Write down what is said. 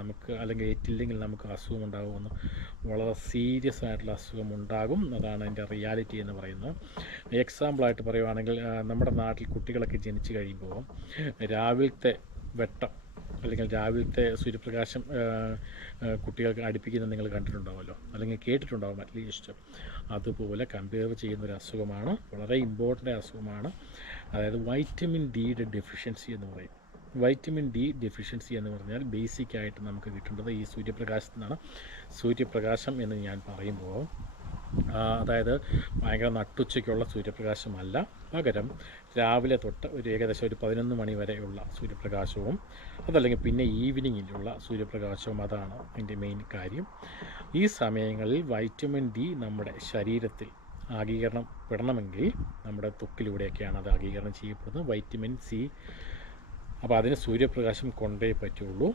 നമുക്ക് അല്ലെങ്കിൽ ഏറ്റില്ലെങ്കിൽ നമുക്ക് അസുഖം ഉണ്ടാകുമെന്ന്, വളരെ സീരിയസ് ആയിട്ടുള്ള അസുഖം ഉണ്ടാകും. അതാണ് അതിൻ്റെ റിയാലിറ്റി എന്ന് പറയുന്നത്. എക്സാമ്പിളായിട്ട് പറയുവാണെങ്കിൽ നമ്മുടെ നാട്ടിൽ കുട്ടികളൊക്കെ ജനിച്ചു കഴിയുമ്പോൾ രാവിലത്തെ വെട്ടം അല്ലെങ്കിൽ രാവിലത്തെ സൂര്യപ്രകാശം കുട്ടികൾക്ക് അടുപ്പിക്കുന്നത് നിങ്ങൾ കണ്ടിട്ടുണ്ടാവുമല്ലോ, അല്ലെങ്കിൽ കേട്ടിട്ടുണ്ടാവും അറ്റ്ലീസ്റ്റ്. അതുപോലെ കമ്പയർ ചെയ്യുന്നൊരു അസുഖമാണ്, വളരെ ഇമ്പോർട്ടൻ്റ് അസുഖമാണ്. അതായത് വൈറ്റമിൻ ഡിയുടെ ഡെഫിഷ്യൻസി എന്ന് പറയും. വൈറ്റമിൻ ഡി ഡെഫിഷ്യൻസി എന്ന് പറഞ്ഞാൽ ബേസിക്കായിട്ട് നമുക്ക് കിട്ടേണ്ടത് ഈ സൂര്യപ്രകാശത്തിൽ നിന്നാണ്. സൂര്യപ്രകാശം എന്ന് ഞാൻ പറയുമ്പോൾ അതായത് ഭയങ്കര നട്ടുച്ചയ്ക്കുള്ള സൂര്യപ്രകാശമല്ല, പകരം രാവിലെ തൊട്ട് ഒരു ഏകദേശം ഒരു 11 മണി വരെയുള്ള സൂര്യപ്രകാശവും അതല്ലെങ്കിൽ പിന്നെ ഈവനിങ്ങിലുള്ള സൂര്യപ്രകാശവും, അതാണ് അതിൻ്റെ മെയിൻ കാര്യം. ഈ സമയങ്ങളിൽ വൈറ്റമിൻ ഡി നമ്മുടെ ശരീരത്തിൽ ആഗീകരണം പെടണമെങ്കിൽ നമ്മുടെ ത്വക്കിലൂടെയൊക്കെയാണ് അത് ആഗീകരണം ചെയ്യപ്പെടുന്നത്. വൈറ്റമിൻ സി, അപ്പോൾ അതിന് സൂര്യപ്രകാശം കൊണ്ടേ പറ്റുള്ളൂ.